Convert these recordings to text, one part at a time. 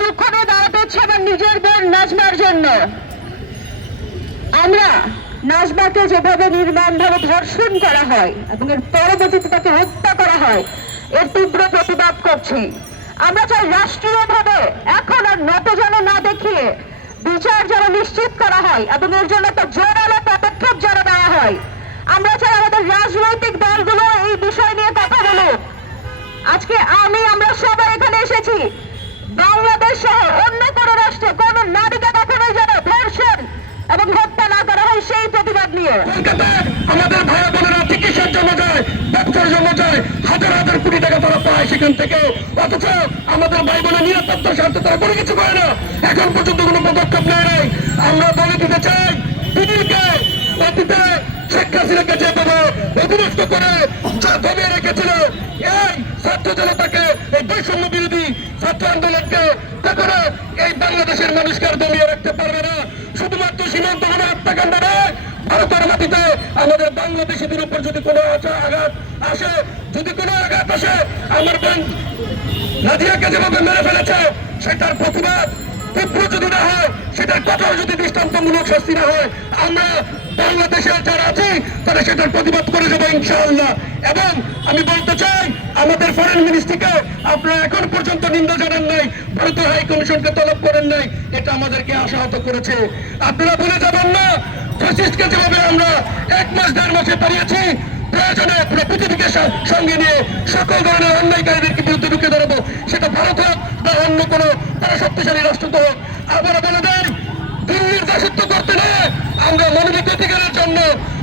নিয়ে দাঁড়াতে হচ্ছে আমার নিজের বোন নাজমার জন্য। আমরা নাজমাকে যেভাবে নির্মমভাবে ধর্ষণ করা হয় এবং এর পরবর্তীতে তাকে হত্যা করা হয়, এর তীব্র প্রতিবাদ করছি। আমরা চাই রাষ্ট্রীয়ভাবে এখন আর নত যেন না দেখিয়ে বিচার যেন নিশ্চিত করা হয় এবং এর জন্য একটা জোরালো পদক্ষেপ যেন দেওয়া হয়। আমরা চাই আমাদের রাজনৈতিক দলগুলো এই বিষয় নিয়ে কথা বলুক। আজকে আমি, আমরা সবাই বাংলাদেশ অন্য কোনো রাষ্ট্রে কোনো নারীকে ধর্ষণ এবং হত্যা না করা হয় সেই প্রতিবাদ নিয়ে। আমাদের ভাই বোনেরা চিকিৎসার জন্য যায় জন্য যায়, হাজার হাজার কোটি টাকা তারা পায় সেখান অথচ আমাদের ভাই বোনের নিরাপত্তার স্বার্থে তারা কোনো কিছু করে না। এখন পর্যন্ত কোনো পদক্ষেপ নেয় নাই। আমরা বলে দিতে চাই দিদিকে অতীতে শেখ হাসিনাকে যেভাবে অধীনস্থ করে যা রেখেছিল, এই ছাত্র জনতাকে এই বৈষম্য বিরোধী ছাত্র আন্দোলনকে কখনো এই বাংলাদেশের মানুষকে দমিয়ে রাখতে পারবে না। শুধুমাত্র সীমান্ত কোনো হত্যাকাণ্ড নয়, ভারতের মাটিতে আমাদের বাংলাদেশিদের উপর যদি কোনো আঘাত আসে, যদি কোনো আঘাত আসে, আমার নাজিয়াকে যেভাবে মেরে ফেলেছে, সেটার প্রতিবাদ তীব্র যদি না হয়, সেটার কঠোর যদি দৃষ্টান্তমূলক শাস্তি না হয়, আমরা বাংলাদেশে যারা আছি তারা সেটার প্রতিবাদ করে যাব ইনশাআল্লাহ। এবং আমি বলতে চাই, আমাদের ফরেন মিনিস্ট্রিকে আপনারা এখন পর্যন্ত নিন্দা জানান নাই, ভারতীয় হাই কমিশনকে তলব করেন নাই, এটা আমাদেরকে আশাহত করেছে। আপনারা ভুলে যাবেন না ফ্যাসিস্টকে যেভাবে আমরা এক মাস, দেড় মাসে পারিয়েছি প্রয়োজনে পুরো পৃথিবীকে সঙ্গে নিয়ে সকল ধরনের অন্যায়কারীদেরকে বিরুদ্ধে ঢুকে দাঁড়াবো। সেটা ভারত হোক বা অন্য কোনো তারা শক্তিশালী রাষ্ট্র তো হোক আবারও বলে দেয় দিল্লির দাসত্ব করতে না আমরা মানবিক অধিকারের জন্য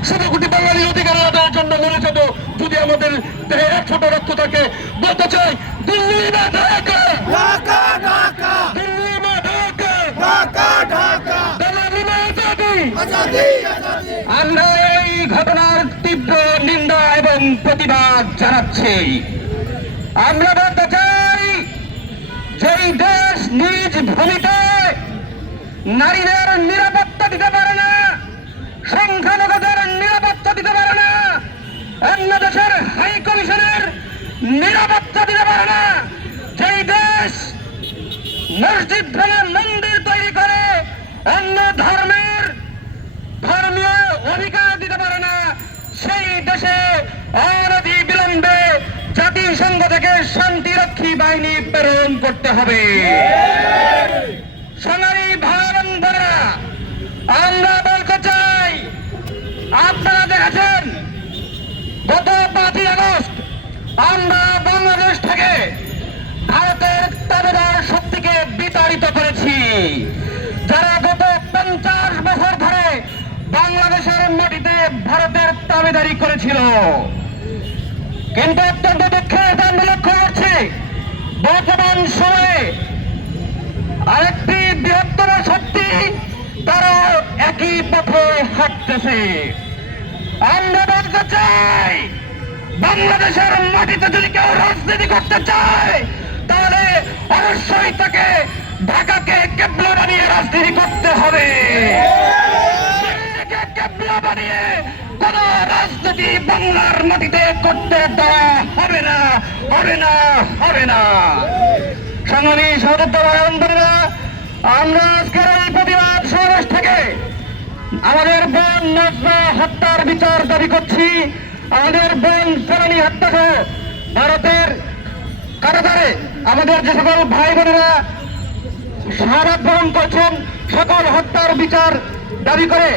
ষোলো কোটি বাঙালি অধিকার আদায়ের জন্য মরে যাব যদি আমাদের দেহে এক ছোট রক্ত থাকে বলতে চাই দিল্লি না ঢাকা। ঢাকা ঢাকা। দিল্লি না ঢাকা। আমরা এই ঘটনার তীব্র নিন্দা এবং প্রতিবাদ জানাচ্ছি। আমরা বলতে চাই যেই দেশ নিজ ভূমিতে নারীদের নিরাপত্তা দিতে পারে না, সংখ্যালঘুদের নিরাপত্তা দিতে পারে না অন্য দেশের হাই কমিশনের নিরাপত্তা দিতে পারে না। যেই দেশ মসজিদ ভেঙে মন্দির তৈরি করে, অন্য ধর্মের ধর্মীয় অধিকার দিতে পারে না, সেই দেশে অনধি বিলম্বে জাতিসংঘ থেকে শান্তিরক্ষী বাহিনী প্রেরণ করতে হবে। সোনারি আমরা বাংলাদেশ থেকে ভারতের তাবেদার শক্তিকে বিতাড়িত করেছি। যারা গত পঞ্চাশ বছর ধরে বাংলাদেশের মাটিতে ভারতের তাবেদারি করেছিল। কিন্তু অত্যন্ত দুঃখের আমরা লক্ষ্য করছি, বর্তমান সময়ে আরেকটি বৃহত্তর শক্তি তারা একই পথে হাঁটতেছে। আমরা বলতে চাই বাংলাদেশের মাটিতে যদি কেউ রাজনীতি করতে চায়, তাহলে অবশ্যই তাকে ঢাকাকে কেবলা বানিয়ে রাজনীতি করতে হবে। বাংলার মাটিতে করতে দেওয়া হবে না হবে না হবে না। সংগ্রামী ভাই আমরা আজকের এই প্রতিবাদ সমাবেশ থেকে আমাদের বোন নজরা হত্যার বিচার দাবি করছি। আমাদের বোন ফেরানি হত্যা সহ ভারতের কারাগারে আমাদের যে সকল ভাই বোনেরা সারা গ্রহণ করছেন, সকল হত্যার বিচার দাবি করে